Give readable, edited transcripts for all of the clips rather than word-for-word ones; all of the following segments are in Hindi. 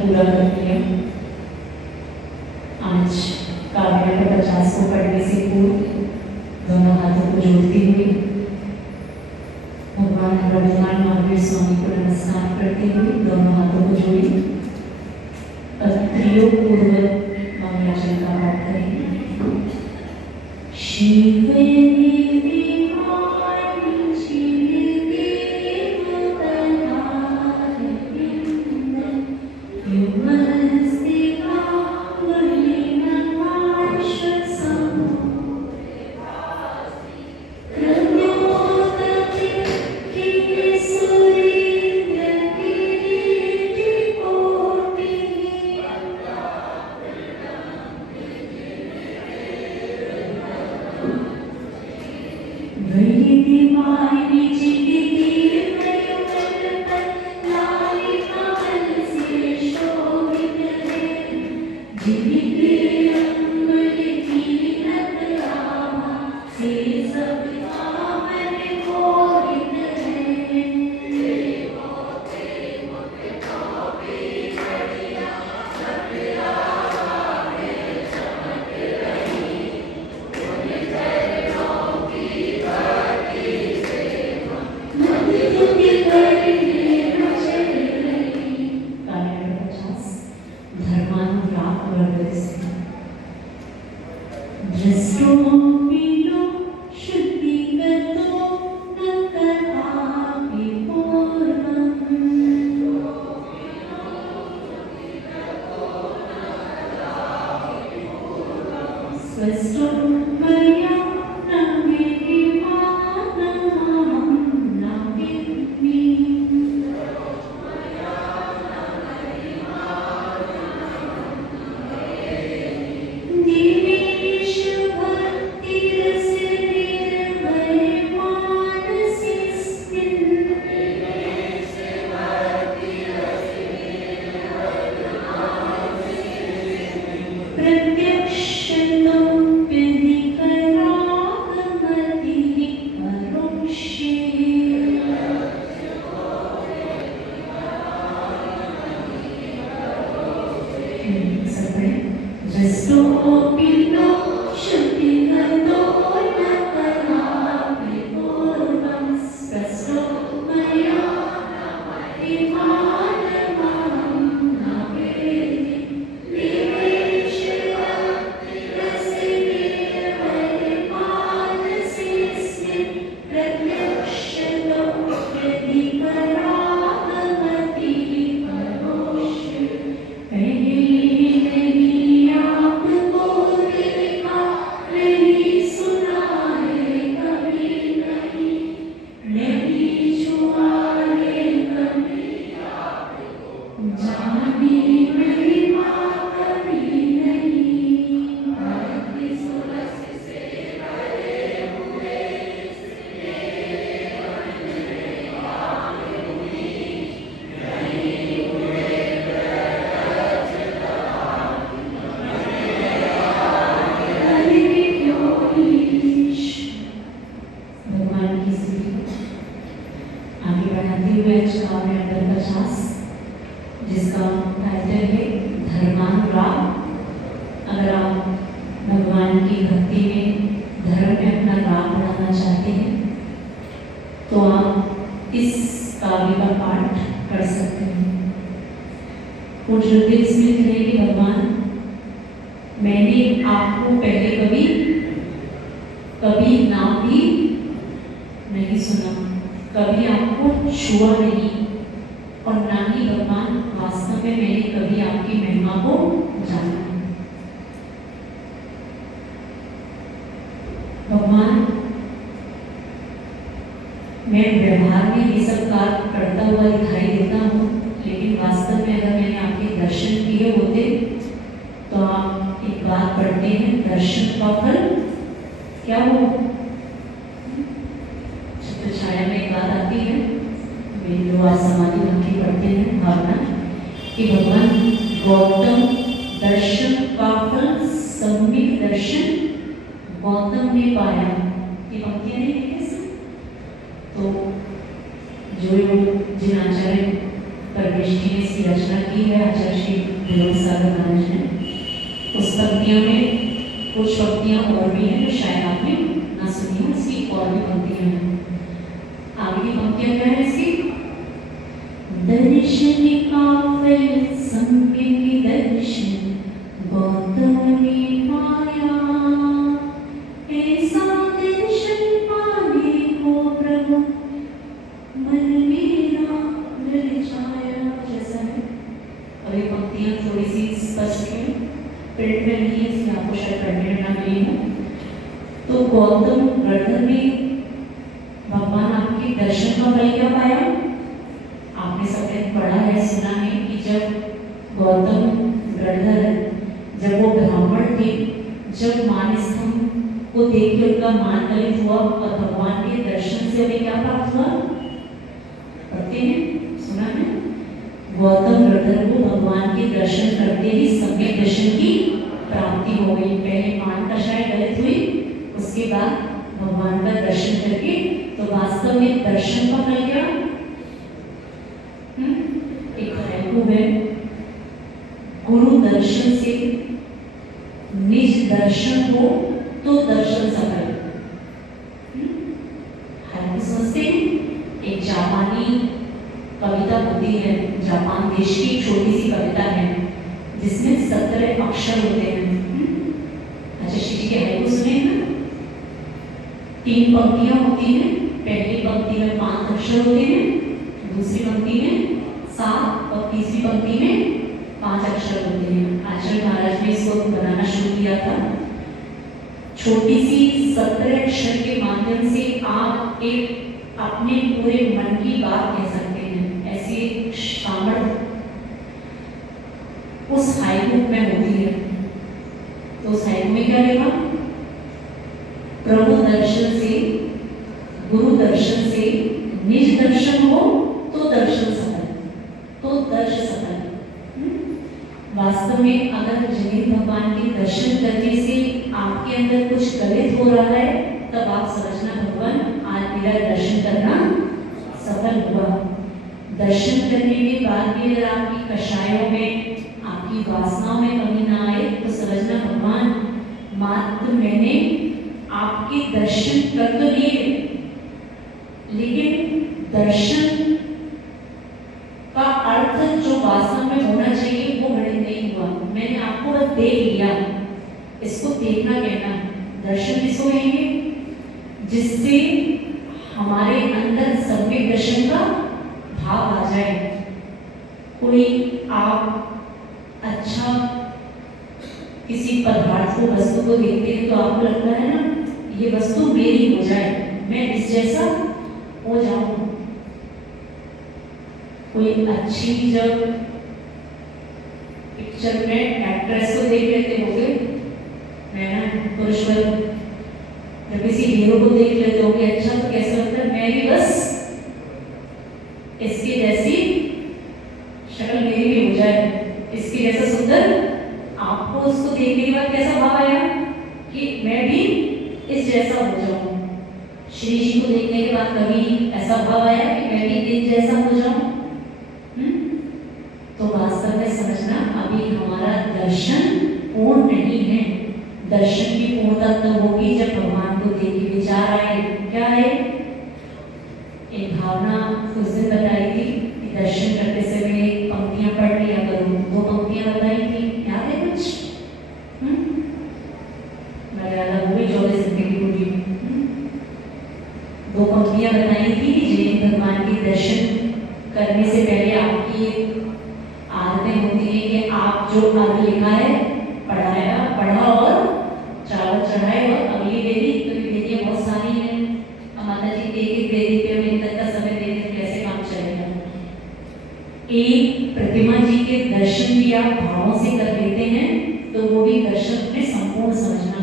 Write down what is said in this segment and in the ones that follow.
पूरा कर लिया। आज काव्य का 50 को पढ़ने से पूर्व दोनों हाथों को जोड़ती हुई भगवान रघुनाथ महावीर स्वामी को नमस्कार करते हुए दोनों हाथों को जोड़ी त्रियोगपूर्वक मंगलाचरण का पाठ करेंगे। शिव जिसका टाइटल है धर्मानुराग। अगर आप भगवान की भक्ति में, धर्म में अपना राग बढ़ाना चाहते हैं तो आप इस काव्य का पाठ कर सकते हैं। पूज्य स्मृत है कि भगवान, मैंने आपको पहले कभी नाम भी नहीं सुना, कभी आपको छुआ नहीं, और ना ही भगवान वास्तव में मैंने कभी आपकी महिमा को जाना। भगवान, मैं व्यवहार में ये सब कार्य करता हुआ दिखाई देता हूँ, लेकिन वास्तव में अगर मैंने आपके दर्शन किए होते तो आप एक बात पढ़ते हैं, दर्शन का फल क्या हो। चित्र छाया में एक बात आती है, जो आज समाधि भक्ति पढ़ते हैं, भावना कि भगवान गौतम दर्शन का फल सम्यक दर्शन गौतम ने पाया। ये पंक्तियां नहीं है कैसे? तो जो जिन आचार्य परमेष्ठी ने इसकी रचना की है, आचार्य श्री विनोद सागर महाराज ने। उस पंक्तियों में कुछ पंक्तियां और भी हैं जो शायद आपने ना सुनी हो, इसकी और भी पंक्तियां हैं। आगे की पंक्तियां क्या है इसकी? दर्शन काफिल सम्यक दर्शन गौतम ने पाया, ऐसा दर्शन पाने को प्रभु मन मेरा ललचाया। जैसा है और ये पंक्तियां थोड़ी सी स्पष्ट है, प्रिंट में नहीं है, इसलिए आपको शायद पढ़ने में ना मिली हो। तो गौतम गढ़धर में भगवान आपके दर्शन का फल क्या पाया? आपने सबने पढ़ा है, सुना है कि जब गौतम गढ़धर जब वो ब्राह्मण थे, जब मान स्तंभ को देख के उनका मान गलित हुआ और भगवान के दर्शन से हमें क्या प्राप्त हुआ? पढ़ते हैं, सुना है। गौतम गढ़धर को भगवान के दर्शन करते ही सम्यक दर्शन की प्राप्ति हो गई। पहले मान दशा गलित हुई, उसके बाद भगवान का दर्शन करके, तो वास्तव में दर्शन का फल क्या? एक हैकु है, गुरु दर्शन से निज दर्शन हो तो दर्शन सफल। हैकु समझते हैं? एक जापानी कविता होती है, जापान देश की छोटी सी कविता है जिसमें 17 अक्षर होते हैं। अच्छा, श्री के हैकु सुने ना? 3 पंक्तियां होती हैं, पहली पंक्ति में 5 अक्षर होते हैं, दूसरी पंक्ति में 7 और तीसरी पंक्ति में 5 अक्षर होते हैं। आचार्य महाराज ने इसको बनाना शुरू किया था। छोटी सी 17 अक्षर के माध्यम से आप एक अपने पूरे मन की बात कह सकते हैं। ऐसी सामर्थ्य उस हाइकू में होती है। तो उस हाइकू में क्या लिखा? प्रभु दर्शन से, गुरु दर्शन से निज दर्शन हो तो दर्शन सफल, तो दर्श सफल। वास्तव में अगर जिन्हें भगवान के दर्शन करने से आपके अंदर कुछ गलित हो रहा है, तब आप समझना भगवान आज मेरा दर्शन करना सफल हुआ। दर्शन करने के बाद भी अगर आपकी कषायों में, आपकी वासनाओं में कमी ना आए, तो समझना भगवान मात्र मैंने आपके दर्शन कर तो लिए, लेकिन दर्शन का अर्थ जो वास्तव में होना चाहिए वो गणित नहीं हुआ। मैंने आपको बस देख लिया, इसको देखना कहना। दर्शन किसको कहेंगे? जिससे हमारे अंदर सम्यक दर्शन का भाव आ जाए। कोई आप अच्छा किसी पदार्थ को, वस्तु को देखते हैं तो आपको लगता है ना ये वस्तु मेरी हो जाए, मैं इस जैसा हो जाऊं। कोई अच्छी जब पिक्चर में एक्ट्रेस को देख लेते होंगे, पुरुष जब किसी हीरो को देख लेते होंगे अच्छा, तो कैसा लगता है? मैं भी बस इसकी जैसी शक्ल मेरी भी हो जाए, इसके जैसा सुंदर। आपको उसको देखने के बाद कैसा भाव आया कि मैं भी इस जैसा हो जाऊं? श्री जी को देखने के बाद कभी ऐसा भाव आया कि मैं भी इस जैसा हो जाऊं? तो वास्तव में समझना अभी हमारा दर्शन पूर्ण नहीं है। दर्शन की पूर्णता तब होगी जब भगवान को देख के विचार आए। क्या है? एक भावना उस दिन बताई थी कि दर्शन करते समय पंक्तियां पढ़ लिया करो। 2 पंक्तियां बताई थी, याद है कुछ? मर्यादा हुई 24 घंटे की पूरी। 2 पंक्तियां बताई थी जिन्हें भगवान के दर्शन करने से पहले आपकी आदतें होती है कि आप जो अर्थ लिखा है पढ़ा और चावल चढ़ाए। और अगली वेदी, तो वेदियां बहुत सारी हैं, माता जी एक वेदी पे अभी तक का समय देने कैसे काम चलेगा? एक प्रतिमा जी के दर्शन भी आप भावों से कर लेते हैं तो वो भी दर्शन में संपूर्ण समझना।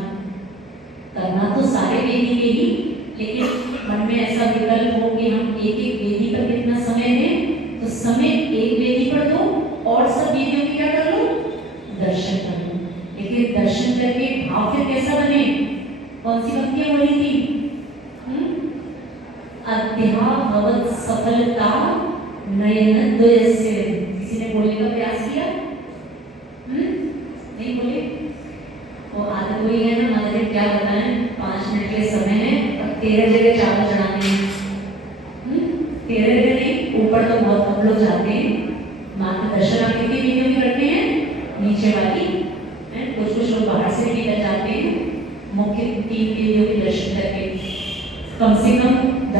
करना तो सारे वेदी के ही, लेकिन मन में ऐसा विकल्प हो कि हम एक वेदी पर कितना समय दें, तो समय एक वेदी पर दो और सब वेदियों की क्या कर लो? दर्शन कर लो। लेकिन दर्शन करके भाव फिर कैसा बने? कौन सी पंक्तियां बोली थी? अध्याभवत् सफलता नयन द्वयस्य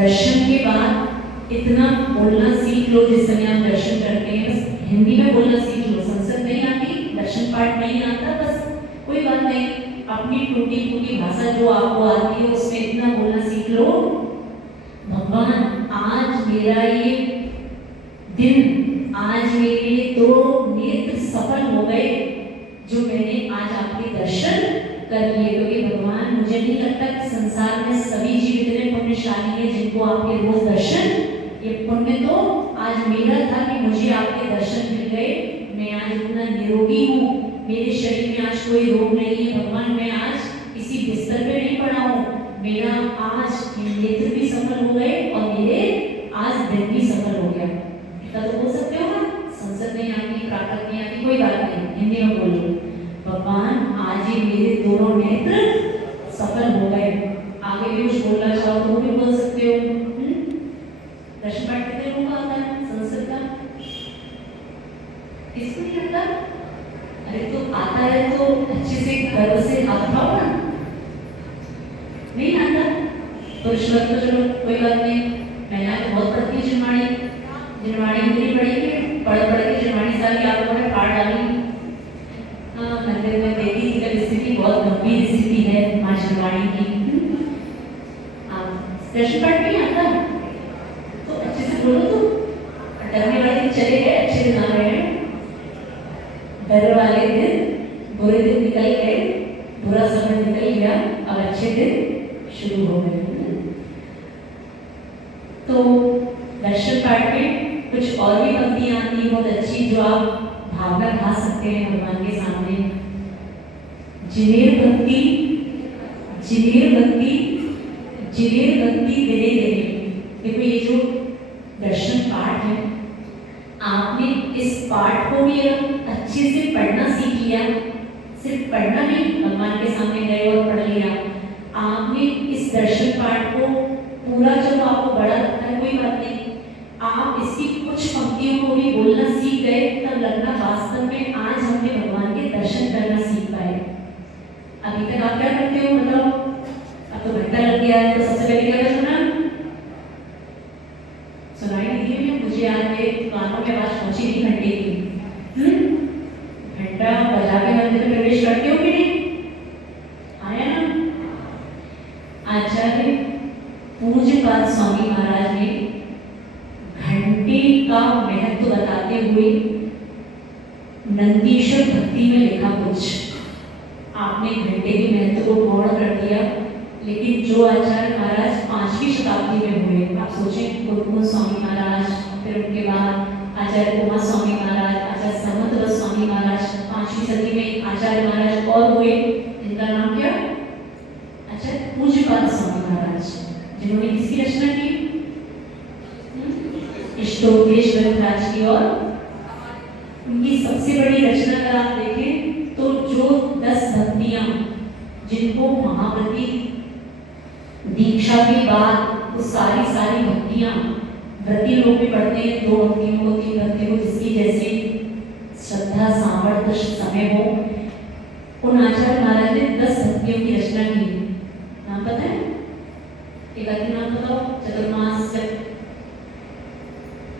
दर्शन के बाद इतना बोलना सीख लो, जिस समय आप दर्शन करते हैं बस हिंदी में बोलना सीख लो। संस्कृत नहीं आती, दर्शन पाठ नहीं आता, बस कोई बात नहीं, अपनी टूटी फूटी भाषा जो आपको आती है उसमें इतना बोलना सीख लो, भगवान आज मेरा ये दिन, आज मेरे 2 नेत्र सफल हो गए जो मैंने आज आपके दर्शन कर लिए। क्योंकि भगवान, मुझे नहीं लगता कि संसार में सभी जीव इतने पुण्यशाली हैं जिनको आपके रोज दर्शन, ये पुण्य तो आज मेरा था कि मुझे आपके दर्शन मिल गए। मैं आज इतना निरोगी हूँ, मेरे शरीर में आज कोई रोग नहीं है भगवान, मैं आज किसी बिस्तर पे नहीं पड़ा हूँ, मेरा आज नेत्र भी सफल हो गए और मेरे आज दिन भी सफल हो गया। इतना तो बोल सकते हो ना, संसद नहीं आती, प्राकृत नहीं आती, कोई बात नहीं, हिंदी में बोलो, भगवान आज ही मेरे दोनों नेत्र सफल हो गए। आगे भी कुछ बोलना चाहो तो भी बोल सकते हो। दर्शन पाठ कितने लोगों का आता है संसद का? इसको नहीं आता? अरे तो आता है तो अच्छे से गर्व से हाथ उठाओ ना। नहीं आता तो ईश्वर तो चलो कोई बात नहीं, महिला तो बहुत पढ़ती है जिनवाणी, जिनवाणी इतनी पढ़ी कि पढ़ के जिनवाणी सारी आप लोगों ने पाठ डाली। मंदिर में देवी की स्थिति बहुत गंभीर स्थिति है माँ जिनवाणी की। दर्शन पाठ नहीं आता तो अच्छे से बोलो, तो डरने वाले दिन चले गए, अच्छे दिन आ रहे हैं। डर वाले दिन, बुरे दिन निकल गए, बुरा समय निकल गया, अब अच्छे दिन शुरू हो गए। तो दर्शन पाठ में कुछ और भी पंक्तियां आती बहुत अच्छी जो आप भावना गा सकते हैं भगवान के सामने। जिनेर भक्ति, जिनेर भक्ति, जिनेर भक्ति दिले दिले। देखो ये जो दर्शन पाठ है, आपने इस पाठ को भी अच्छे से पढ़ना सीख लिया, सिर्फ पढ़ना नहीं, भगवान के सामने गए और पढ़ लिया। आपने इस दर्शन पाठ को पूरा, जब आपको बड़ा लगता है कोई बात नहीं, आप इसकी कुछ पंक्तियों को भी बोलना सीख गए, तब लगना वास्तव में आज हमने भगवान के दर्शन करना सीख पाए। अभी तक आप क्या करते हो बताओ? अब तो घंटा लग गया है, तो सबसे पहले क्या करना? सुनाई नहीं दी मुझे, आपके कानों में आवाज पहुंची नहीं घंटे की। घंटा बजा के मंदिर में प्रवेश करते हो कि नहीं? आया ना? आचार्य पूज्यपाद स्वामी महाराज ने घंटे का महत्व बताते हुए नंदीश्वर भक्ति में लिखा कुछ। आपने घंटे के महत्व को गौण कर दिया, लेकिन जो आचार्य महाराज 5वीं शताब्दी में हुए, आप सोचें, गुरुकुल स्वामी महाराज, फिर उनके बाद आचार्य कुमार स्वामी महाराज, आचार्य समंत स्वामी महाराज, 5वीं सदी में आचार्य महाराज और हुए, इनका नाम क्या? आचार्य पूज्यपाद स्वामी महाराज, जिन्होंने किसकी रचना की? इष्टोपदेश ग्रंथराज की। और उनकी सबसे बड़ी रचना अगर आप देखें तो जो 10 भक्तियां, जिनको महाव्रती दीक्षा के बाद वो सारी भक्तियां व्रती लोग भी पढ़ते हैं, 2 भक्तियों को, 3 भक्तियों को, जिसकी जैसी श्रद्धा सामर्थ्य समय हो, उन आचार्य महाराज ने 10 भक्तियों की रचना की। नाम पता है? एक आदि नाम बताओ। चतुर्मास जब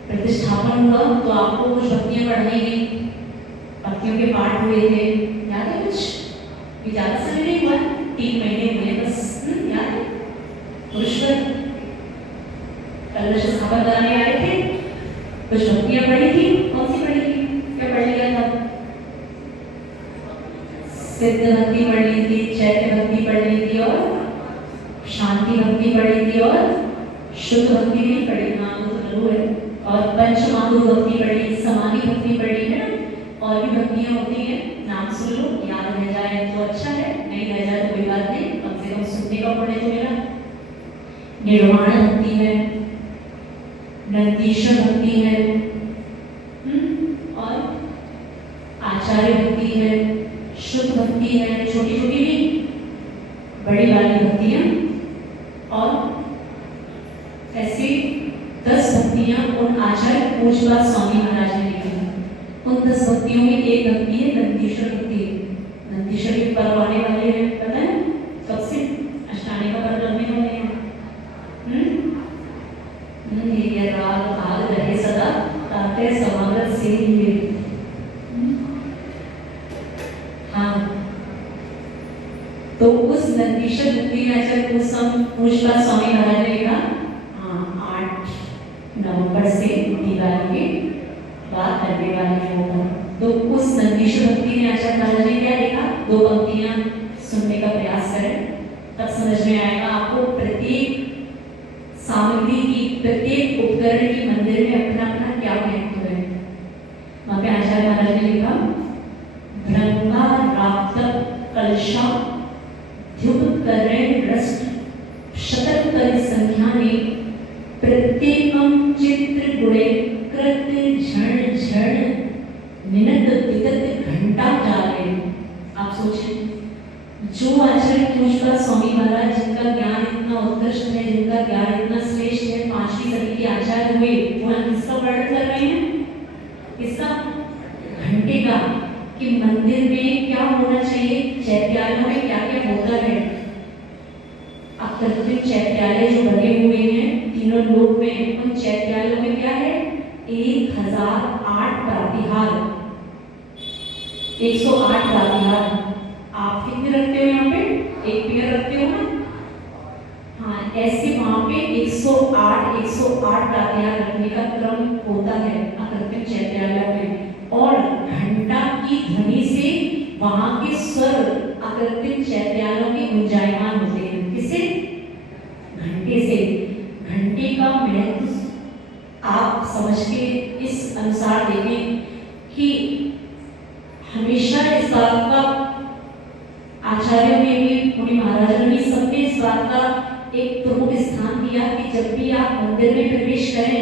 प्रतिष्ठापन हुआ तो आपको कुछ भक्तियां पढ़ाई गई, भक्तियों के पाठ हुए थे, याद है कुछ? ज्यादा समय नहीं हुआ, 3 महीने हुए बस, याद है? पुष्कर कलश स्थापन कराने आए थे, कुछ भक्तियां पढ़ी थी। कौन सी पढ़ी थी? क्या पढ़ लिया था? सिद्ध भक्ति पढ़ ली थी, चैत्य भक्ति पढ़ ली थी, और शांति भक्ति पढ़ी थी, और शुद्ध भक्ति भी पढ़ी, नाम तो लघु है, और पंचमाधु भक्ति पढ़ी, समाधि भक्ति पढ़ी है। और भी भक्तियां होती हैं, नाम सुन लो, याद रह जाए तो अच्छा है, नहीं रह जाए तो कोई बात नहीं, कम से कम सुनने का पुण्य तो मेरा। निर्वाण भक्ति है, नंदीश्वर भक्ति है, और आचार्य भक्ति है, शुद्ध भक्ति है, छोटी छोटी भी, बड़ी वाली भक्तियां, और ऐसी 10 भक्तियां उन आचार्य पूज्यपाद स्वामी महाराज ने लिखी। उन 10 भक्तियों में एक भक्ति है नंदीश्वर भक्ति। नंदीश्वर के पर्व आने वाले हैं, पता है कब से? अष्टानी का पर्व लगने वाले हैं। हाँ, तो उस नंदीश्वर मुक्ति आचार्य पूछला स्वामी महाराज ने लिखा 8 नवंबर से दिवाली के बाद करने वाले हैं। तो उस नंदीश्वर मुक्ति ने आचार्य महाराज ने क्या लिखा, 2 पंक्तियां सुनने का प्रयास करें, तब समझ में आएगा आपको। प्रत्येक सामग्री की, प्रत्येक उपकरण की मंदिर में अपना अपना क्या महत्व है। वहां पे आचार्य महाराज ने लिखा, ब्रह्मा राप्त कलशा ध्युपकरण रस्ट शतकर संख्याने प्रत्येकम चित्र गुणे कृत झण झण निनद विगत घंटा जाले। आप सोचें, जो आचार्य पूज्य स्वामी महाराज जिनका ज्ञान इतना उत्कृष्ट है, जिनका ज्ञान इतना श्रेष्ठ है, 5वीं सदी के आचार्य हुए, वो किसका वर्णन कर रहे हैं, किसका, घंटे का, कि मंदिर में क्या होना चाहिए, चैत्यालयों में क्या क्या होता है। अब कृत्रिम चैत्यालय जो बने हुए हैं तीनों लोक में, उन चैत्यालयों में क्या है, 1008 प्रातिहार, 108 प्रातिहार। आप कितने रखते हो यहाँ पे, एक पेयर रखते हो ना, हाँ, ऐसे वहां पे 108 प्रातिहार रखने का क्रम होता है कृत्रिम चैत्यालय में। और घंटा की ध्वनि से वहां के स्वर अकृत्रिम चैत्यालयों के गुंजायमान होते हैं। किससे, घंटे से। घंटे का महत्व आप समझ के इस अनुसार देखें कि हमेशा इस बात का आचार्यों ने भी, मुनि महाराजों ने, सबने इस बात का एक प्रमुख स्थान दिया कि जब भी आप मंदिर में प्रवेश करें,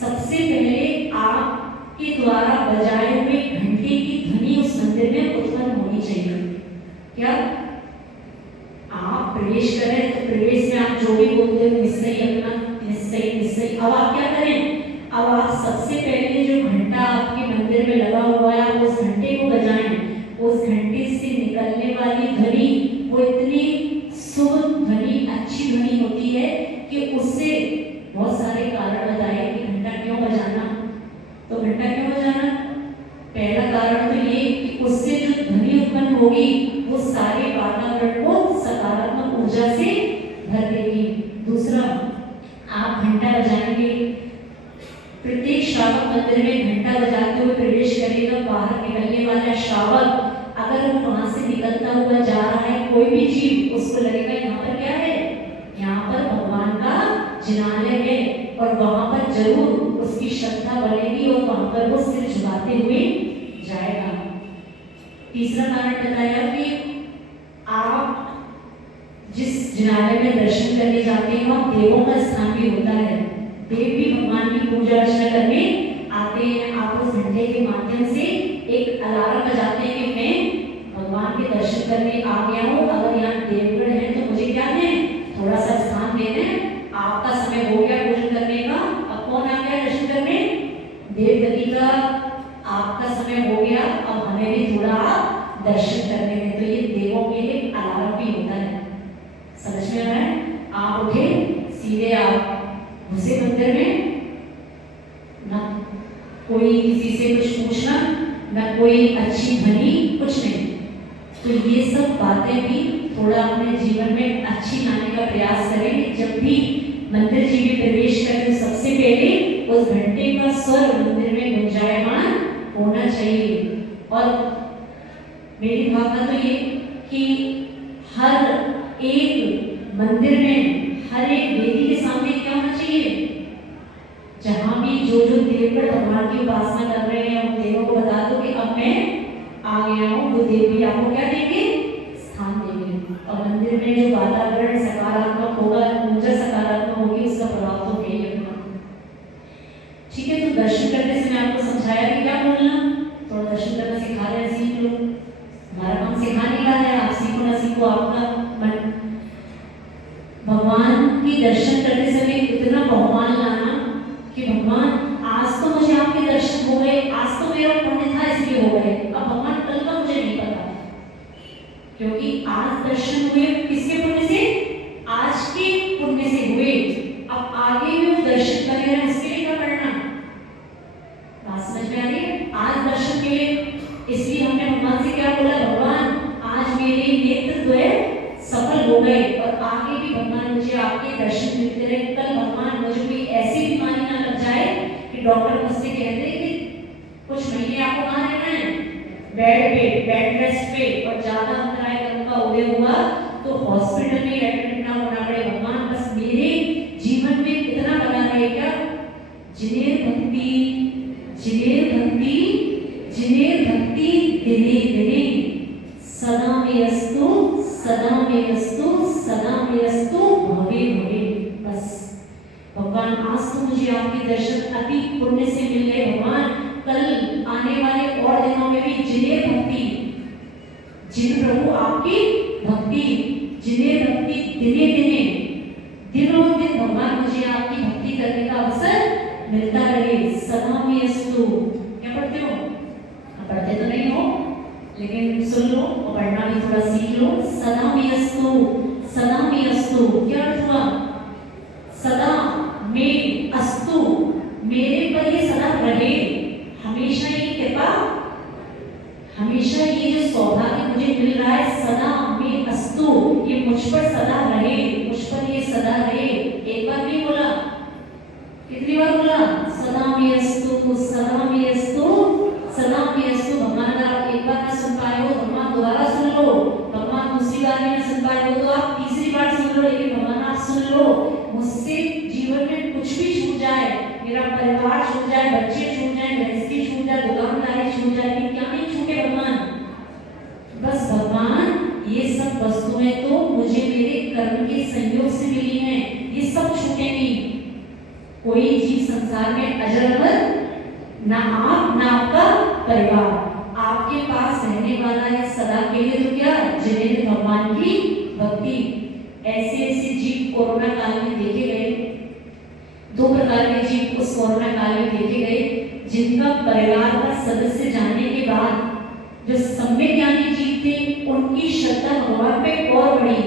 सबसे पहले आपके द्वारा बजाए हुए घंटे की ध्वनि उस मंदिर में उत्पन्न होनी चाहिए। क्या आप प्रवेश करें तो प्रवेश में आप जो भी बोलते हो निश्चय, अपना निश्चय निश्चय, अब आप क्या करें, अब आप सबसे पहले जो घंटा आपके मंदिर में लगा हुआ है, आप उस घंटे को बजाएं। उस घंटे से निकलने वाली ध्वनि वो इतनी शुभ ध्वनि, अच्छी ध्वनि होती है कि उससे बहुत सारे कारण बताए कि घंटा क्यों बजाना। तो घंटा क्यों बजाना, पहला कारण तो ये कि उससे जो ध्वनि उत्पन्न होगी वो सारे वातावरण को सकारात्मक ऊर्जा से भर देगी। दूसरा, आप घंटा बजाएंगे, प्रत्येक श्रावक मंदिर में घंटा बजाते हुए प्रवेश करेगा। बाहर निकलने वाला श्रावक अगर वो वहां से निकलता हुआ जा रहा है, कोई भी जीव, उसको लगेगा यहाँ पर क्या है, यहाँ पर भगवान का जिनालय है, और वहां पर जरूर उसकी श्रद्धा बढ़ेगी और वहां पर वो सिर झुकाते हुए जाएगा। तीसरा कारण बताया कि आप जिस जिनालय में दर्शन करने जाते हैं वहाँ देवों का स्थान भी होता है, देव भी भगवान की पूजा अर्चना करने आते हैं। आप उस घंटे के माध्यम से एक अलार्म बजाते हैं कि मैं भगवान के दर्शन करने आ गया हूँ, अगर यहाँ देवगढ़ है तो मुझे क्या है, थोड़ा सा स्थान दे दें, आपका समय हो गया पूजन करने का। अब कौन आ गया दर्शन करने, देवगति का आपका समय हो गया, अब हमें भी थोड़ा दर्शन करने में। तो ये देवों के लिए अलार्म भी होता है, समझ में आ रहा है। आप उठे, सीधे आप घुसे मंदिर में, ना कोई किसी से कुछ पूछना, ना कोई अच्छी ध्वनि, कुछ नहीं। तो ये सब बातें भी थोड़ा अपने जीवन में अच्छी लाने का प्रयास करें। जब भी मंदिर जी में प्रवेश करें तो सबसे पहले उस घंटे का स्वर मंदिर में गुंजायमान होना चाहिए। और मेरी भावना तो ये कि हर एक मंदिर में, हर एक वेदी के सामने क्या होना चाहिए, जहां भी जो देवगढ़ भगवान की उपासना कर रहे हैं उन देवों को बता दो कि अब मैं आ गया हूँ, वो देव भी आपको क्या देंगे, स्थान देंगे। और मंदिर में जो वातावरण सकारात्मक होगा, ऊर्जा सकारात्मक होगी, उसका प्रभाव तो है ही होगा। ठीक है, तो दर्शन करने से मैं आपको समझाया कि क्या बोलना, थोड़ा दर्शन करना सिखा रहे हैं, सीख लो। हमारा काम सिखा नहीं रहा है, आप सीखो ना सीखो आपका मन। भगवान की दर्शन करने समय इतना बहुमान लाना कि भगवान आज तो मुझे आपके दर्शन हो गए, आज तो मेरा पुण्य था इसलिए हो गए, अब भगवान कल का मुझे नहीं पता, क्योंकि आज दर्शन हुए किसके पुण्य से, आज के पुण्य से हुए। अब आगे भी वो दर्शन करेगा, इसके लिए क्या करना, बात समझ में आ रही है। आज दर्शन के लिए इसलिए हमने भगवान से क्या बोला, भगवान मुझे आपके दर्शन मिलते रहे। कल भगवान मुझे कोई ऐसी बीमारी ना लग जाए कि डॉक्टर मुझसे कहते कि कुछ महीने आपको कहाँ रहना है, बेड पे, बेड रेस्ट पे, और ज्यादा अंतराय कर्म का उदय हुआ तो हॉस्पिटल में एडमिट ना होना पड़े। भगवान बस मेरे जीवन में इतना बना रहेगा, जिनेर भक्ति, जिनेर भक्ति, जिनेर भक्ति दिने दिने सदा में अस्तु, सदा में अस्तु, सदा में अस्तु, भवे भवे। बस भगवान आज तो मुझे आपके दर्शन अति पुण्य से मिल गए। भगवान कल आने वाले और दिनों में भी जिनेर भक्ति, जिन प्रभु आपकी भक्ति, जिनेर भक्ति दिने दिने, दिनों दिन भगवान मुझे आपकी भक्ति करने का अवसर मिलता रहे। सदा में अस्तु। क्या पढ़ते हो? पढ़ते तो नहीं हो, लेकिन सुन लो और पढ़ना भी थोड़ा सीख लो। सदा में अस्तु, सदा में अस्तु क्या अर्थ हुआ? सदा में अस्तु, मेरे पर ये सदा रहे, हमेशा ये कृपा, हमेशा ये जो सौभाग्य मुझे मिल रहा है, सदा में अस्तु, ये मुझ पर सदा रहे, मुझ पर ये सदा रहे। एक बार नहीं बोला, कितनी बार बोला? सदा में अस्तु, सदा में अस्तु, सदा में अस्तु। भगवान अगर आप एक बार ना सुन पाए हो, भगवान दोबारा सुन लो। भगवान दूसरी बार में ना सुन पाए हो तो आप तीसरी बार सुन लो, लेकिन भगवान आप सुन लो। मुझसे जीवन में कुछ भी छूट जाए, मेरा परिवार छूट जाए, बच्चे छूट जाए, गृहस्थी छूट जाए, दुकानदारी छूट जाए, लेकिन क्या नहीं छूटे भगवान? बस भगवान ये सब वस्तुएं तो मुझे मेरे कर्म के संयोग से मिली हैं, ये सब छूटेंगी। कोई जीव संसार में अजर अमर, ना आप ना आपका परिवार, आपके पास रहने वाला है सदा के लिए। तो क्या? जिन्हें भगवान की भक्ति। ऐसे ऐसे जीव कोरोना काल में देखे गए, दो प्रकार के जीव उस कोरोना काल में देखे गए, जिनका परिवार का सदस्य जानने के बाद जो सम्यक ज्ञानी जीव थे उनकी श्रद्धा भगवान पे और बढ़ी,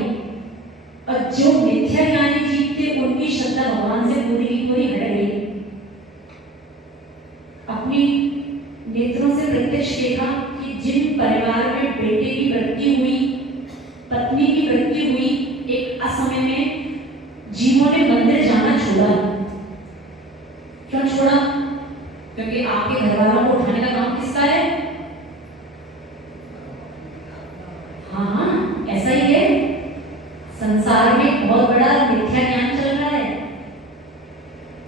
और जो मिथ्या ज्ञानी जीव थे उनकी श्रद्धा भगवान से पूरी की पूरी हट गई। अपनी नेत्रों से प्रत्यक्ष देखा कि जिन परिवार में बेटे की मृत्यु हुई, पत्नी की मृत्यु हुई, एक असमय में जीवों ने मंदिर जाना छोड़ा। क्यों छोड़ा? क्योंकि आपके घर वालों को उठाने का काम किसका है? हाँ, ऐसा ही है। संसार में बहुत बड़ा मिथ्या ज्ञान चल रहा है।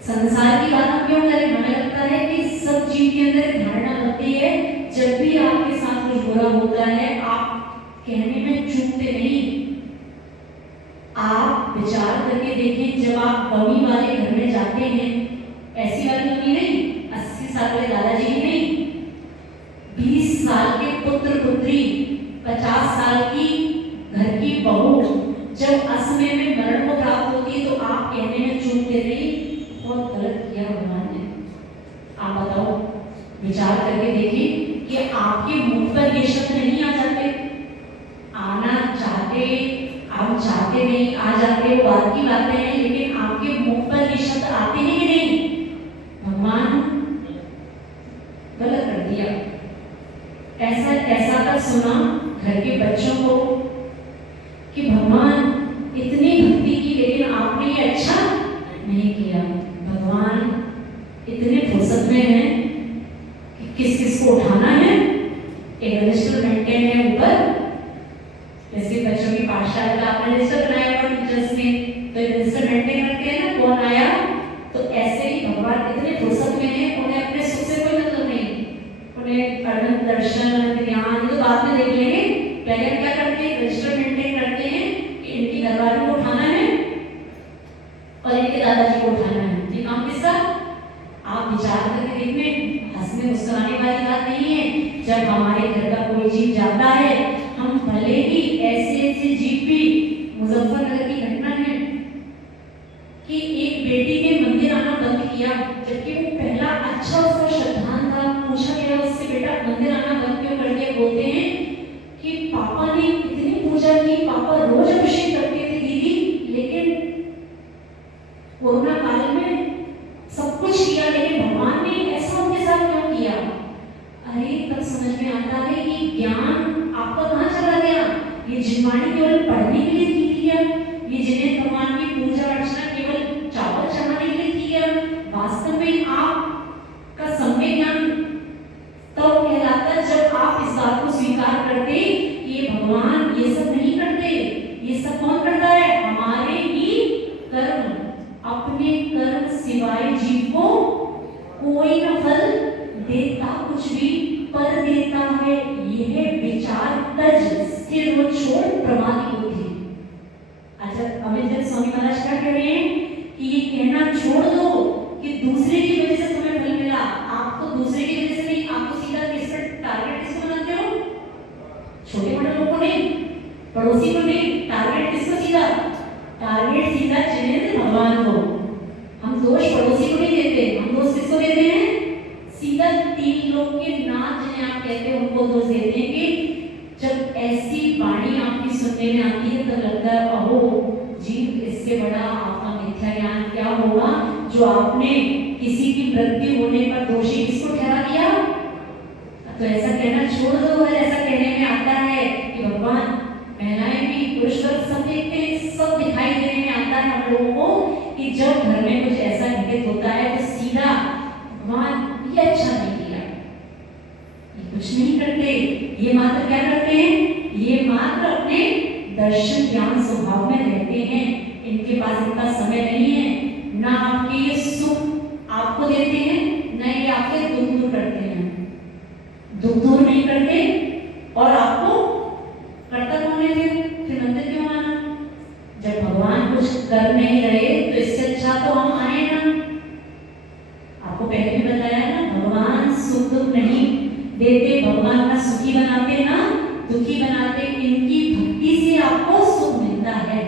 संसार की बात हम क्यों करें? हमें लगता है कि सब जीव के अंदर धारणा होती है, जब भी आपके साथ कुछ बुरा होता है आप कहने में चूकते नहीं। आप विचार करके देखें, जब आप बमी वाले घर में जाते हैं, ऐसी वाली बमी नहीं, 80 साल वाले दादाजी की नहीं, 20 साल के पुत्र पुत्री, 50 साल की घर की बहू जब असमय में मरण को प्राप्त होती है तो आप कहने में चूकते नहीं। बहुत गलत किया भगवान ने। आप बताओ, विचार करके देखिए कि आपके मुंह पर ये शब्द नहीं आ जाते? आना चाहते, आप चाहते नहीं, आ जाते, वो बात की बातें हैं, लेकिन आपके मुंह पर ये शब्द आते हैं कि नहीं? भगवान गलत कर दिया। ऐसा ऐसा तक सुना घर के बच्चों को कि भगवान इतनी भक्ति की, लेकिन आपने ये अच्छा नहीं किया। भगवान इतने फुर्सत में हैं कि किस किस को उठाना है, एक रजिस्टर मेंटेन है ऊपर, जैसे बच्चों की पाठशाला का आपने रजिस्टर बनाया और टीचर्स ने तो रजिस्टर मेंटेन करते हैं ना, कौन आया। तो ऐसे ही भगवान इतने फुर्सत में है, उन्हें अपने सुख से कोई मतलब नहीं। उन्हें पढ़न, दर्शन, ज्ञान तो बाद में देख लेंगे, पहले क्या करते हैं? रजिस्टर मेंटेन करते हैं कि इनकी घरवाली को उठाना है और इनके दादाजी को उठाना है। ये काम किसका? आप विचार करके देखें, हंसने मुस्कुराने वाली बात नहीं है। जब हमारे घर का कोई जीव जाता है, हम भले ही ऐसे ऐसे जीव भी, मुजफ्फरनगर की घटना है कि एक बेटी ने मंदिर आना बंद किया, जबकि वो पहला अच्छा उसका श्रद्धान था। पूछा गया उससे, बेटा मंदिर आना बंद क्यों कर दिया? बोलते हैं कि पापा ने इतनी पूजा की, पापा रोज अभिषेक करते थे दीदी, लेकिन कोरोना काल में सब कुछ किया, लेकिन भगवान ने ऐसा उनके साथ क्यों किया? अरे तब समझ में आता है कि ज्ञान आपका कहाँ चला गया। ये जिनवाणी केवल पढ़ने के लिए की है, ये जिन्हें भगवान की पूजा अर्चना केवल चावल चढ़ाने के लिए की है, वास्तव में आपका सम्यक ज्ञान तब कहलाता है जब आप इस बात को स्वीकार करते कि ये भगवान ये सब नहीं करते। ये सब कौन करता है? हमारे ही कर्म। अपने कर्म सिवाय जीव को कोई न फल देता कुछ भी पर देता है। यह विचार तज स्थिर व छोड़ प्रमादी बुद्धि। अच्छा, अमित स्वामी महाराज क्या कह रहे हैं कि ये कहना छोड़ दो कि दूसरे की वजह से तुम्हें फल मिला। आप तो दूसरे की वजह से नहीं, आप तो सीधा किस पर टारगेट किसको बनाते हो? छोटे बड़े लोगों को नहीं, पड़ोसी को नहीं, टारगेट किसको? सीधा टारगेट सीधा जिन्हें भगवान को। हम दोष पड़ोसी को नहीं देते, हम दोष किसको देते हैं? सीधा तीन लोग के नाम जिन्हें आप कहते हैं उनको दोष देते हैं कि जब ऐसी वाणी आपकी सुनने में आती है तब लगता है अहो जीव, इससे बड़ा आपका मिथ्या ज्ञान क्या होगा जो आपने किसी की मृत्यु होने पर दोषी किसको ठहरा दिया। तो ऐसा कहना छोड़ दो। ऐसा कहने में आता है कि भगवान महिलाएं भी पुरुष सब देखते हैं, सब दिखाई देने में आता है हम लोगों को कि जब घर में कुछ ऐसा घटित होता है तो सीधा भगवान ये अच्छा नहीं किया, ये कुछ नहीं करते। ये मात्र क्या करते हैं? ये मात्र अपने दर्शन ज्ञान स्वभाव में रहते हैं। इनके पास इतना समय नहीं है, ना आपके ये सुख आपको देते हैं, ना ये आपके दुख दूर करते हैं। दुख दूर नहीं करते और आपको करता कौन है? फिर मंदिर क्यों आना? जब भगवान कुछ कर नहीं रहे तो इससे अच्छा तो हम आए ना। आपको पहले भी बताया ना, भगवान सुख दुख नहीं देते, भगवान ना सुखी बनाते ना दुखी बनाते। इनकी भक्ति से आपको सुख मिलता है।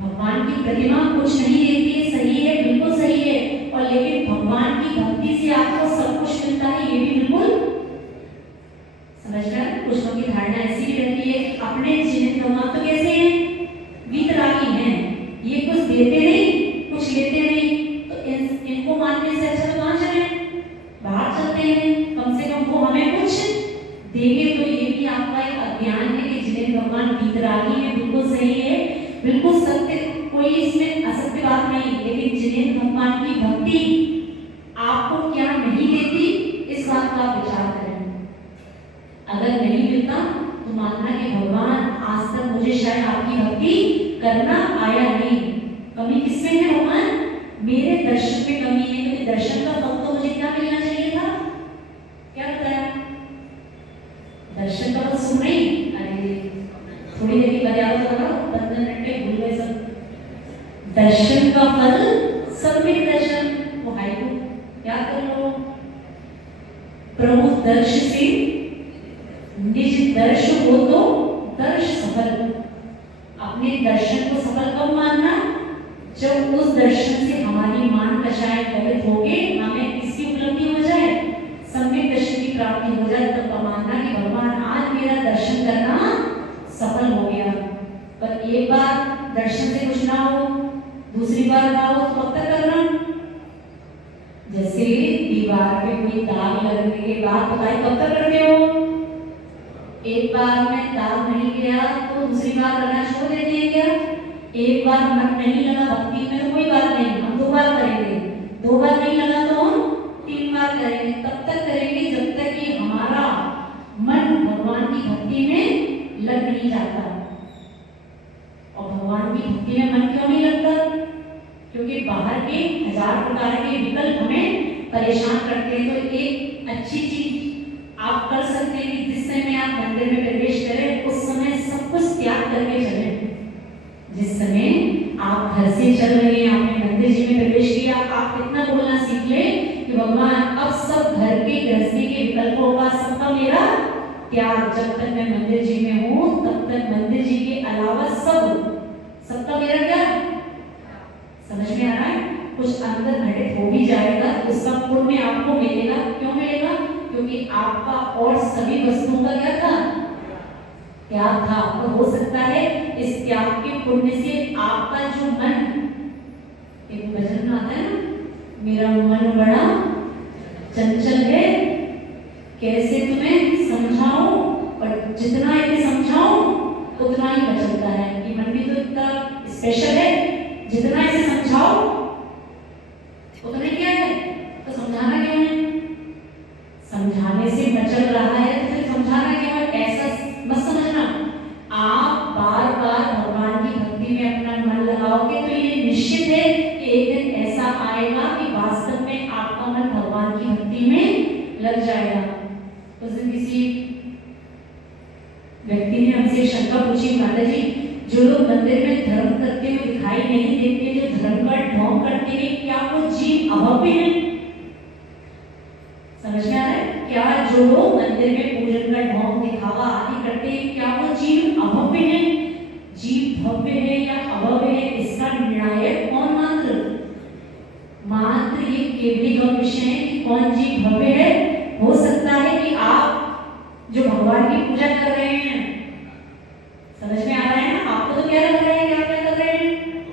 भगवान की प्रतिमा कुछ नहीं देती, सही है, बिल्कुल सही है, और लेकिन भगवान की भक्ति से आपको सब कुछ मिलता है, ये भी बिल्कुल समझ गए। कुछ लोगों की धारणा ऐसी भी रहती है कि अपने जिन्हें भगवान तो कैसे हैं? वीतरागी हैं, ये कुछ देते नहीं कुछ लेते नहीं, तो इनको मानने से अच्छा तो कहाँ चले? बाहर चलते हैं, कम से कम वो हमें कुछ देंगे। तो ये भी आपका एक अज्ञान है कि जिन्हें भगवान वीतरागी है, बिल्कुल सही है, बिल्कुल सत्य, कोई इसमें असत्य बात नहीं। लेकिन जिन्हें भगवान की भक्ति आपको क्या नहीं देती, इस बात का आप विचार करें। अगर नहीं मिलता तो मानना कि भगवान आज तक मुझे शायद आपकी भक्ति करना आया नहीं। कमी किसमें है भगवान? मेरे दर्शन में कमी है, क्योंकि दर्शन का फल तो मुझे क्या मिलना चाहिए था? क्या बताया? दर्शन का फल सुन रही? अरे थोड़ी देर की मर्यादा तो करो, 15 मिनट में भूल गए सब। दर्शन का फल सम्यक दर्शन, वो हाइकू क्या कर लो? प्रभु दर्श से निज दर्श हो तो दर्श सफल। अपने दर्शन को सफल कब मानना? जब उस दर्शन से हमारी मान कषाय कवित हो गए, हमें इसकी उपलब्धि हो जाए, सम्यक दर्शन की प्राप्ति हो जाए, तब तो मानना कि भगवान आज मेरा दर्शन करना सफल हो गया। पर एक बार दर्शन से कुछ ना हो, दूसरी बार ना हो, तो कब तक करना? जैसे दीवार पे कोई दाग लगने के बाद बताइए कब तक करते हो? एक बार में दाग नहीं गया तो दूसरी बार करना छोड़ देते हैं क्या? एक बार मन नहीं लगा भक्ति में तो कोई बात नहीं, हम 2 बार करेंगे, 2 बार नहीं लगा तो हम 3 बार करेंगे। तब तक करेंगे जब तक कि हमारा मन भगवान की भक्ति में लग नहीं जाता। और भगवान की भक्ति में मन क्यों नहीं लगता? क्योंकि बाहर के 1000 प्रकार के विकल्प हमें परेशान करते हैं। तो एक अच्छी चीज आप कर सकते हैं कि जिस समय आप मंदिर में प्रवेश करें उस समय सब कुछ त्याग करके चलें। जिस समय आप घर से चल रहे हैं, आपने मंदिर जी में प्रवेश किया, आप इतना बोलना सीख ले कि भगवान अब सब घर के गृहस्थी के विकल्पों का सबका मेरा त्याग। जब तक मैं मंदिर जी में हूँ तब तक मंदिर जी के अलावा सबका मेरा क्या? समझ में आ रहा है? कुछ अंदर घटित हो भी जाएगा तो उसका पुण्य आपको मिलेगा। क्यों मिलेगा? क्योंकि आपका और सभी वस्तुओं का क्या था? त्याग था। तो हो सकता है इस त्याग के पुण्य से आपका जो मन, एक भजन आता है ना, मेरा मन बड़ा चंचल है, कैसे तुम्हें समझाऊं, पर जितना इन्हें समझाऊं तो उतना ही बचता है कि मन भी तो इतना स्पेशल है, जितना इसे समझाओ उतना क्या है, तो समझाना क्यों है? समझाने से मचल रहा है तो फिर समझाना क्यों है? ऐसा मत समझना। आप बार बार भगवान की भक्ति में अपना मन लगाओगे तो ये निश्चित है कि एक दिन ऐसा आएगा कि वास्तव में आपका मन भगवान की भक्ति में लग जाएगा। उस दिन किसी व्यक्ति ने हमसे शंका पूछी, माता जी जो लोग मंदिर में धर्म करते हुए दिखाई नहीं देते, जो धर्म का ढोंग करते हैं, क्या वो जीव अभव्य हैं? समझ में आ रहा है? क्या जो लोग मंदिर में पूजन का ढोंग दिखावा आदि करते हैं, क्या वो जीव अभव्य हैं? जीव भव्य है या अभव्य है, इसका निर्णायक कौन? मात्र ये केवल दो विषय है कि कौन जीव भव्य है। हो सकता है कि आप जो भगवान की पूजा कर रहे हैं, समझ में आ रहा है ना? आपको तो क्या लग रहा है कि आप क्या कर रहे हैं?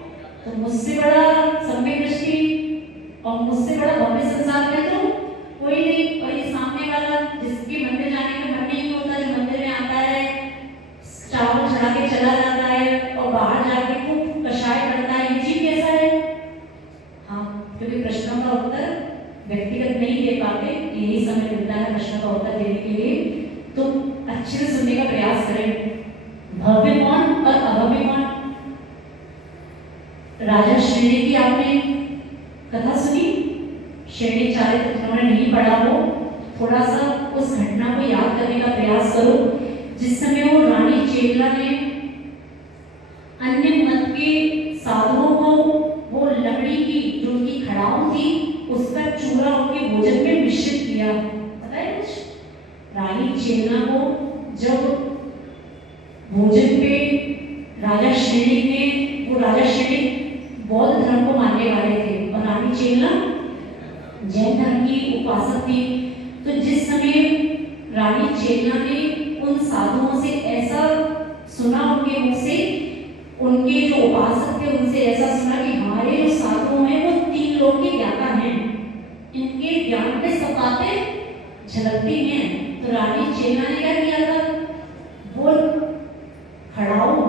तो मुझसे बड़ा सम्यक दृष्टि और मुझसे बड़ा भव्य संसार में तो कोई नहीं। और ये सामने वाला जिसके मंदिर जाने का मन नहीं होता, जो मंदिर में आता है, चावल चढ़ा के चला जाता है और बाहर जाके खूब कषाय करता है, ये जीव कैसा है? हाँ, क्योंकि प्रश्नों का उत्तर व्यक्तिगत नहीं दे पाते, यही समय मिलता है प्रश्नों का उत्तर देने के लिए, तो अच्छे से सुनने का प्रयास करें। भव्य कौन और अभव्य कौन? राजा श्रेणी की आपने कथा सुनी? श्रेणी चारित्र जिन्होंने नहीं पढ़ा हो, थोड़ा सा उस घटना को याद करने का प्रयास करो, जिस समय वो रानी चेतला ने अन्य मत के साधुओं को वो लकड़ी की जो उनकी खड़ाऊ थी उसका चूरा उनके भोजन में मिश्रित किया। पता है कुछ? रानी चेतला को जब भोजन पे राजा श्रेणी ने, वो राजा श्रेणी बौद्ध धर्म को मानने वाले थे और रानी चेतला जैन धर्म की उपासक थी, तो जिस समय रानी चेतला ने उन साधुओं से ऐसा सुना, उनके मुख से, उनके जो उपासक थे उनसे ऐसा सुना कि हमारे जो साधु हैं वो 3 लोक के ज्ञाता हैं, इनके ज्ञान में सब बातें झलकती हैं। तो रानी चेतला ने क्या किया था? वो खड़ाऊ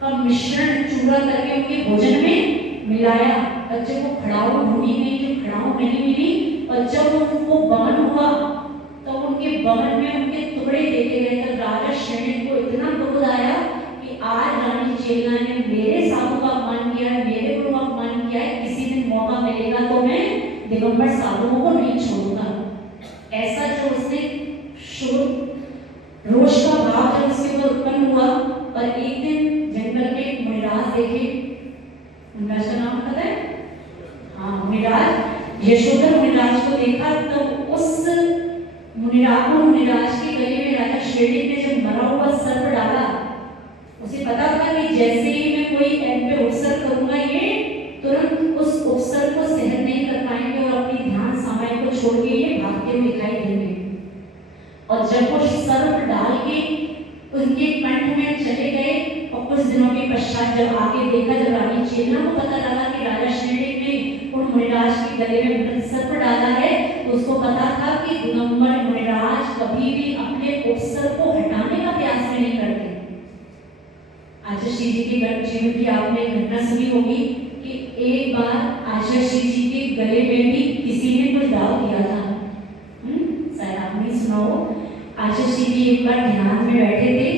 का मिश्रण चूरा करके उनके भोजन में मिलाया, और जब वो खड़ाऊ ढूंढी गई, जो खड़ाऊ नहीं मिली, और जब वो बमन हुआ तो उनके बमन में उनके टुकड़े देखे गए। तो राजा श्रेणी को इतना क्रोध आया कि आज रानी चेतला ने मेरे साधु का अपमान किया है, मेरे गुरु का अपमान किया है, किसी दिन मौका मिलेगा तो मैं दिगंबर साधुओं को नहीं छोड़ूंगा। ऐसा जो उसने रोष का भाव जब उसके ऊपर उत्पन्न हुआ, और एक दिन जंगल में एक मुनिराज देखे, उनका नाम पता है? हाँ, मुनिराज यशोधर मुनिराज को देखा, तो उस मुनिराज के गले में राजा श्रेणी ने जब मरा हुआ सर्प डाला, उसे पता था कि जैसे ही मैं कोई एम पे उपसर्ग करूंगा ये तुरंत उस उपसर्ग को सहन नहीं कर पाएंगे और अपनी ध्यान सामायिक को छोड़ के ये भागते हुए दिखाई देंगे। और जब वो सर्प डाल के उनके कंठ में चले गए और कुछ दिनों के पश्चात जब आगे देखा, जब रानी चेतला को पता लगा कि राजा श्रेणी ने उन मुनिराज के गले में सर्प डाला है, तो उसको पता था कि दिगंबर मुनिराज कभी भी अपने उपसर्ग को हटाने का प्रयास में नहीं करते। आचार्य श्री जी के जीवन की आपने घटना सुनी होगी कि एक बार आचार्य श्री जी के गले में भी किसी ने कुछ डाल दिया था। शायद आपने सुना हो। आचार्य श्री जी एक बार ध्यान में बैठे थे,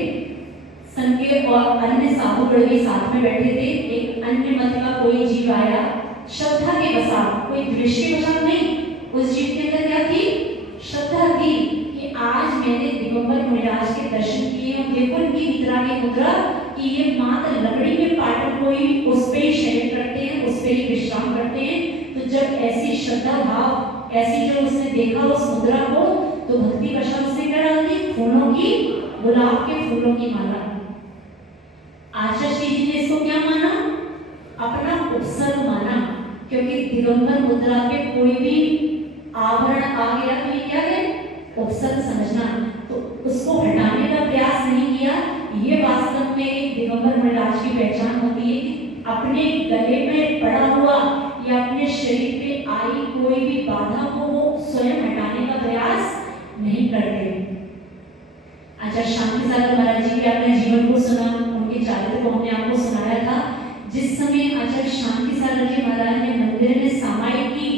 संघ के और अन्य साधुगण के साथ में बैठे थे। एक अन्य मत का कोई जीव आया, श्रद्धा के बसात, कोई दृष्टि के बसात नहीं, उस जीव के अंदर क्या थी? श्रद्धा थी कि आज मैंने दिगंबर मुनिराज के दर्शन किए और देखो उनकी निद्रा की मुद्रा कि ये मात्र लकड़ी के पाटन को ही उस पे ही शयन करते हैं, उस पे ही विश्राम करते हैं। तो जब ऐसी श्रद्धा भाव, ऐसी जो उसने देखा उस मुद्रा को, तो भक्ति वशा उसने क्या डाल दी? फूलों की, गुलाब के फूलों की माला। आचार्य श्री जी ने इसको क्या माना? अपना उपसर्ग माना, क्योंकि दिगंबर मुद्रा पे कोई भी आभरण आ गया तो ये क्या है? उपसर्ग समझना। तो उसको हटाने का प्रयास नहीं किया। ये वास्तव में एक दिगंबर मुनिराज की पहचान होती है कि अपने गले में पड़ा हुआ या अपने शरीर पे आई कोई भी बाधा को वो स्वयं हटाने का प्रयास नहीं करते। आचार्य शांति सागर महाराज जी के अपने जीवन को सुना, ही चारित्र को हमने आपको सुनाया था। जिस समय आचार्य शांति सागर जी महाराज ने मंदिर में समाई की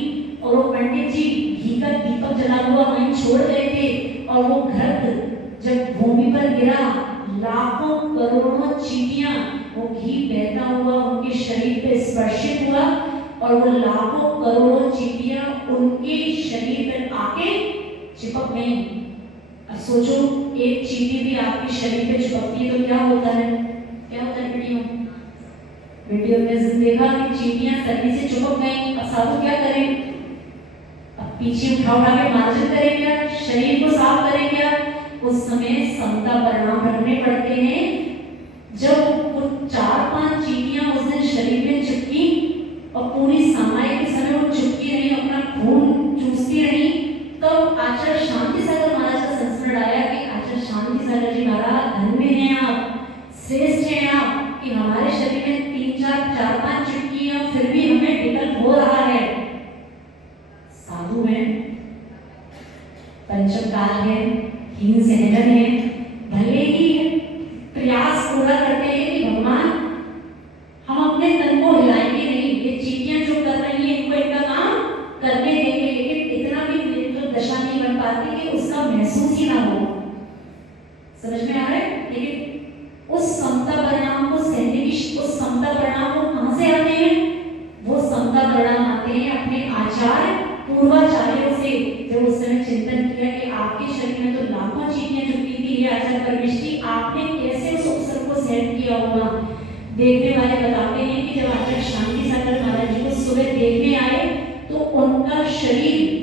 और वो पंडित जी घी का दीपक जला हुआ वहीं छोड़ गए थे, और वो घृत जब भूमि पर गिरा, लाखों करोड़ों चींटियां वो घी बहता हुआ उनके शरीर पे स्पर्शित हुआ, और वो लाखों करोड़ों चींटियां उनके शरीर पर आके चिपक गई। अब सोचो, एक चींटी भी आपके शरीर पे चिपकती है तो क्या होता है? क्या होता है वीडियो में देखा कि चींटियां सर्दी से चिपक गई। अब साधु क्या करें? अब पीछे उठा के मार्जन करें क्या? शरीर को साफ करें क्या? उस समय समता परिणाम रखने पड़ते हैं। जब वो 4-5 चींटियां उस दिन शरीर में चिपकी और पूरी समाई के समय वो चिपकी रही, अपना खून चूसती रही, तब आचार्य शांति सागर महाराज का संस्मरण आया कि आचार्य शांति सागर जी महाराज धन्य हैं आप, श्रेष्ठ हैं आप, कि हमारे शरीर में 3-4-5 चिपकियां फिर भी हमें विकल्प हो रहा है। साधु हैं, पंचमकाल है, हीन सहजन है, भले ही प्रयास पूरा करते हैं कि भगवान हम अपने तन को हिलाएंगे नहीं, ये चींटियां जो कर रही हैं इनको इनका काम करने देंगे, लेकिन इतना भी तो दशा नहीं बन पाती कि उसका महसूस ही ना हो। समझ में आ रहा है? लेकिन उस समता परिणाम को सहने की, उस समता परिणाम को कहां से आते हैं? वो समता परिणाम आते हैं अपने आचार्य पूर्वाचार्यों से, जो उस समय चिंतन किया कि आपके शरीर में तो लाखों चींटियां चिपकी थी, आचार्य परमेश्वरी आपने कैसे उस अवसर को सहन किया होगा। देखने वाले बताते हैं कि जब आचार्य शांति सागर महाराज जी को सुबह देखने आए तो उनका शरीर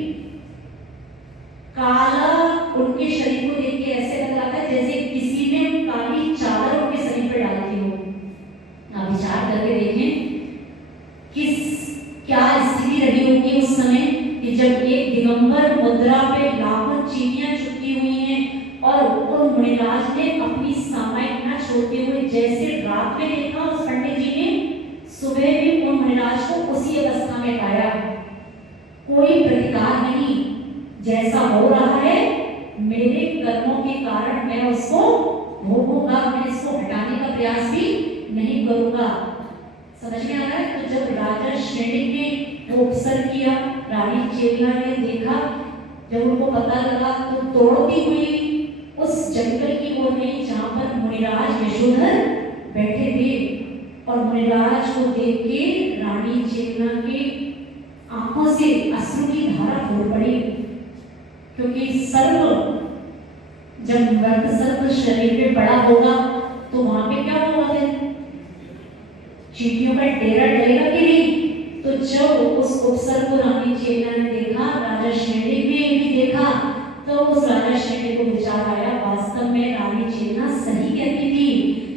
काला, उनके शरीर को देख के ऐसे लग रहा था जैसे किसी ने काली चादर उनके शरीर पर डाल दी हो। आप विचार करके देखें क्या स्थिति रही होगी उस समय कि जब एक दिगंबर मुद्रा पे लाखों चींटियां चिपकी हुई हैं और उन मुनिराज ने अपनी सामाई न छोड़ते हुए जैसे रात में देखा उस पंडित जी ने, सुबह भी उन मुनिराज को उसी अवस्था में पाया। कोई प्रतिकार नहीं, जैसा हो रहा है मेरे कर्मों के कारण मैं उसको भोगूंगा, मैं इसको हटाने का प्रयास भी नहीं करूंगा। समझ में आ रहा है? तो जब राजा श्रेणी ने वो अवसर किया, रानी चेतना ने देखा, जब उनको पता लगा तो दौड़ती हुई उस जंगल की ओर गई जहां पर मुनिराज यशोधर बैठे थे, और मुनिराज को देख के रानी चेतना की आंखों से अश्रु की धारा फूट पड़ी, क्योंकि सर्प जब मृत सर्प शरीर पे पड़ा होगा तो वहां पे क्या होगा? चींटियों का डेरा डलेगा कि नहीं? तो जब उस अवसर को रानी चेतना ने देखा, राजा श्रेणी ने भी देखा, तो उस राजा श्रेणी को विचार आया वास्तव में रानी चेतना सही कहती थी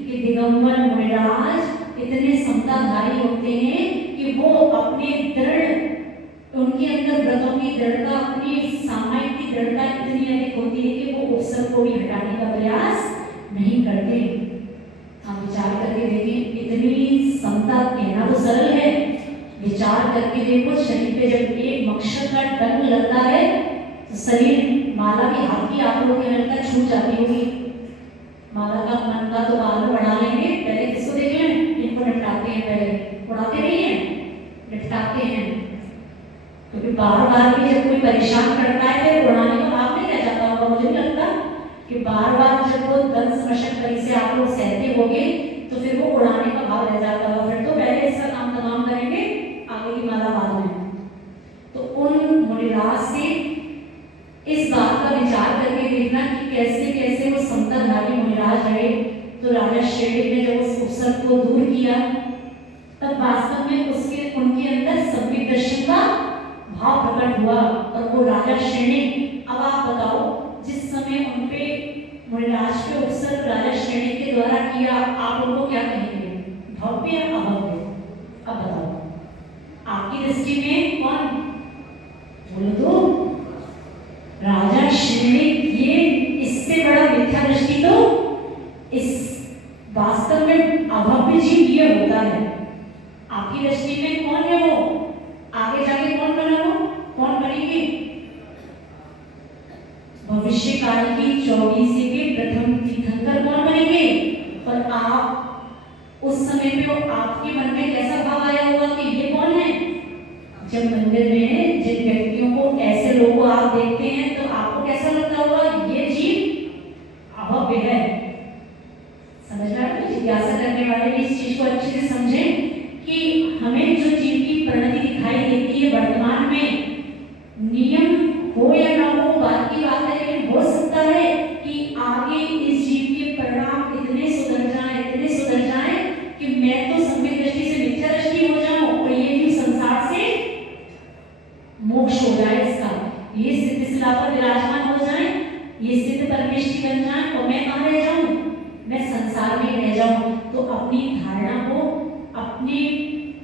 कि दिगंबर मुनिराज इतने समताधारी होते हैं कि वो अपने दृढ़, उनके अंदर व्रतों की दृढ़ता, अपनी सामायिक की दृढ़ता इतनी अधिक होती है कि वो अवसर को भी हटाने का प्रयास नहीं करते। आप विचार करके देखें, इतनी समता कहना तो सरल है, विचार करके देखो शरीर पे जब एक मक्षर का टंग लगता है तो शरीर माला की हाथ की आप लोगों के लगता छूट जाती होगी। माला का मन का तो बाद में बढ़ा लेंगे, पहले किसको देख लें? इनको निपटाते हैं, पहले उड़ाते नहीं है, निपटाते हैं, क्योंकि बार बार भी जब कोई परेशान करता है फिर उड़ाने का भाव नहीं रह जाता होगा। मुझे नहीं लगता कि बार बार जब वो दंश मशक्कत से आप लोग सहते होंगे तो फिर वो उड़ाने का भाव रह जाता होगा। फिर तो पहले इसका काम तमाम करेंगे, आगे की माला बाद में। तो उन मुनिराज से इस बात का विचार करके देखना कि कैसे कैसे वो समताधारी मुनिराज रहे। तो राजा श्रेणी ने जब उस अवसर को दूर किया तब वास्तव में उसके उनके अंदर संवेद दर्शन का भाव प्रकट हुआ, और वो राजा श्रेणी, अब आप बताओ जिस समय उनपे मुनिराज के अवसर राजा श्रेणी के द्वारा किया, आप उनको क्या कहेंगे? भव्य या अभव्य? अब बताओ आपकी दृष्टि में कौन? बोलो तो राजा श्रेणी। ये इससे बड़ा मिथ्या दृष्टि तो इस वास्तव में अभव्य जीव ये होता है। आपकी दृष्टि में कौन है वो? आगे जाके कौन बना? वो कौन बनेगी? भविष्य काल की 24 के प्रथम तीर्थंकर कौन बनेंगे? और आप उस समय पे वो आपके मन में कैसा भाव आया होगा कि ये कौन है? जब मंदिर में जिन व्यक्तियों को ऐसे लोगों को आप देखते हैं तो आपको कैसा लगता होगा? ये जीव अभव्य है। समझ रहा है? जिज्ञासा करने वाले भी इस चीज को अच्छे से समझें कि हमें जो जीव की परिणति दिखाई देती है वर्तमान में, नियम हो या ना हो बात की बात है, लेकिन हो सकता है कि आगे इस जीव के परिणाम इतने सुधर जाए कि मैं तो सम्यक दृष्टि से मिथ्या दृष्टि हो जाऊं और ये जीव संसार से मोक्ष हो जाए, इसका ये सिद्ध शिला पर विराजमान हो जाए, ये सिद्ध परमेश्वरी बन जाए और मैं कहाँ रह जाऊं? मैं संसार में रह जाऊं। तो अपनी धारणा को, अपने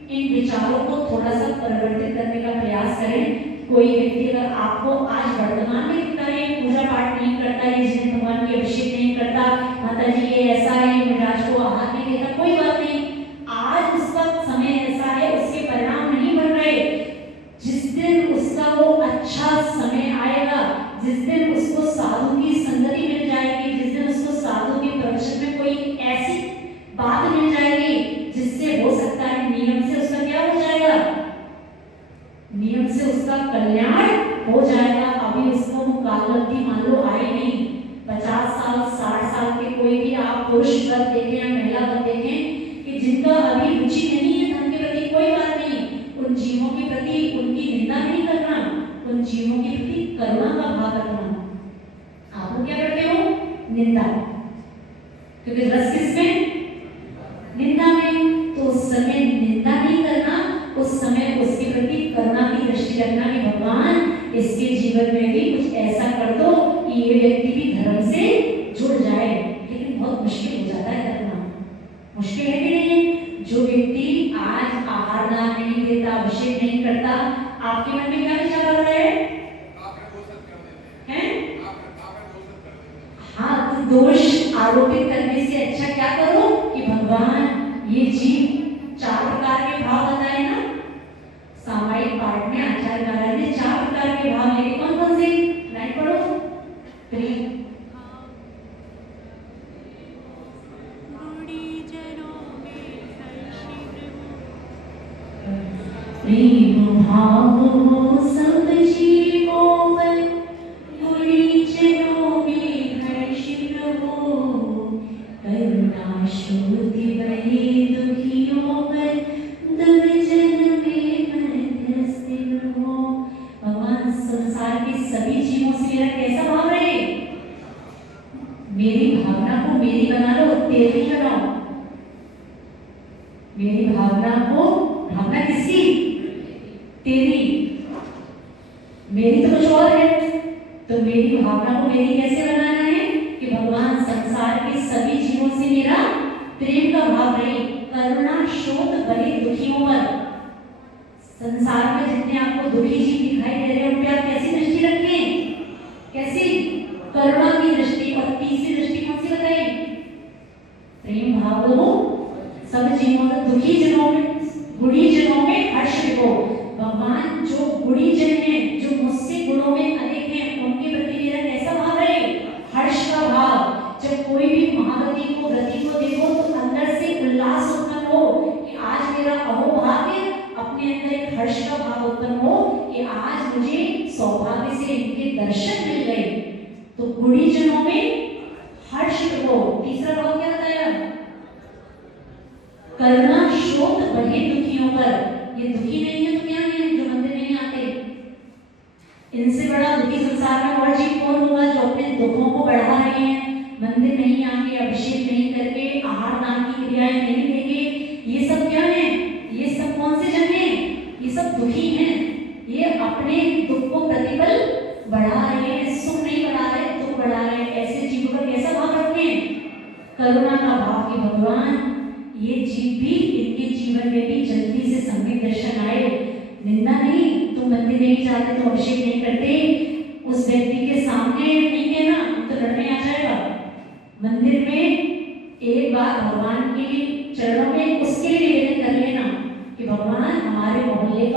इन विचारों को थोड़ा सा परिवर्तित करने का प्रयास करें। कोई व्यक्ति अगर आपको आज वर्तमान में दिखता है पूजा पाठ नहीं करता, ये जिन भगवान की अभिषेक नहीं करता, माता जी ये ऐसा है, ये महाराज को आहार नहीं देता, कोई बात नहीं, आज उसका समय ऐसा है, उसके परिणाम नहीं बन रहे। जिस दिन उसका वो अच्छा समय आएगा, जिस दिन उसको साधु की संगति मिल जाएगी, जिस दिन उसको साधु के प्रवचन में कोई ऐसी बात मिल जाएगी जिससे हो सकता है नियम से उसका क्या हो जाएगा? नियम से उसका कल्याण हो जाएगा। अभी उसको कालवती मान लो आई नहीं, 50 साल 60 साल के कोई भी आप पुरुष वर्ग देखें या महिला वर्ग देखें कि जिनका अभी रुचि नहीं है धन के प्रति, कोई बात नहीं, उन जीवों के प्रति उनकी निंदा नहीं करना, उन जीवों के प्रति करुणा का भाव रखना। आप लोग क्या करते हो? निंदा, क्योंकि रस किसमें? निंदा में। तो उस समय निंदा नहीं करना, उस समय उसके प्रति करुणा की दृष्टि रखना कि भगवान इसके जीवन में भी कुछ ऐसा कर दो कि ये व्यक्ति भी धर्म से जुड़ जाए। लेकिन बहुत मुश्किल हो जाता है करना, मुश्किल है कि नहीं? जो व्यक्ति आज आहार दान नहीं देता, अभिषेक नहीं करता, आपके मन में क्या विचार आता है? हाँ, तो दोष आरोपित करने से अच्छा क्या करो कि भगवान ये जीव 4 प्रकार के भाव बताए ना, सामायिक पाठ में आचार्य महाराज ने 4 प्रकार के भाव लेके कौन से लाइन पढ़ो? प्रेम, प्रेम भाव हो सब जीवों पर, गुणी जनों में हर्षित हो, करुणा शोधि बहे दुखियों पर, दुर्जन में मध्यस्थ हो। भगवान संसार के सभी जीवों से मेरा कैसा भाव रहे? मेरी भावना को मेरी बना लो, तेरी बनाओ। मेरी भावना को, भावना किसकी? तेरी। मेरी तो कुछ और है, तो मेरी भावना को मेरी कैसे बनाना है कि भगवान संसार के सभी जीवों से मेरा प्रेम का भाव रहे, करुणा शोध बहे दुखियों पर। संसार में जितने आपको दुखी जीव दिखाई दे रहे हैं उन पे आप कैसी दृष्टि रखें? कैसी? करुणा की दृष्टि। और तीसरी दृष्टि कौन सी बताई? प्रेम भाव हो सब जीवों में, दुखी जनों में, गुणी जनों में हर्ष हो। भगवान जो गुणी जन हैं, जो मुझसे गुणों में अधिक हैं, उनके प्रति मेरा कैसा भाव रहे? हर्ष का भाव। जब कोई भी महावती को, व्रती को देखो तो अंदर से उल्लास उत्पन्न हो कि आज मेरा अहोभाग्य, अपने अंदर एक हर्ष का भाव उत्पन्न हो कि आज मुझे सौभाग्य से इनके दर्शन मिल गए। तो गुणी जनों में हर्ष हो। तीसरा भाव क्या बताया? करुणा शोध बहे दुखियों पर। ये दुखी नहीं है तो क्या है? जो मंदिर नहीं आते। इनसे बड़ा दुखी संसार में और जीव कौन होगा जो अपने दुखों को बढ़ा रहे हैं, मंदिर नहीं आके, अभिषेक नहीं करके, आहार दान की क्रियाएं नहीं देंगे। ये सब क्या है? ये सब कौन से जन हैं? ये सब दुखी हैं। ये अपने दुख को प्रतिपल बढ़ा रहे हैं, सुख नहीं बढ़ा रहे, दुख बढ़ा रहे हैं। ऐसे जीवों का कैसा भाव रखें? करुणा का भाव कि भगवान ये जीव भी, इनके जीवन में भी जल्दी से सम्यक दर्शन आए। निंदा नहीं, तुम मंदिर नहीं जाते, तुम अभिषेक नहीं करते, उस व्यक्ति के सामने नहीं है ना तो लड़ने आ जाएगा। मंदिर में एक बार भगवान के चरणों में उसके लिए निवेदन कर लेना कि भगवान हमारे मोहल्ले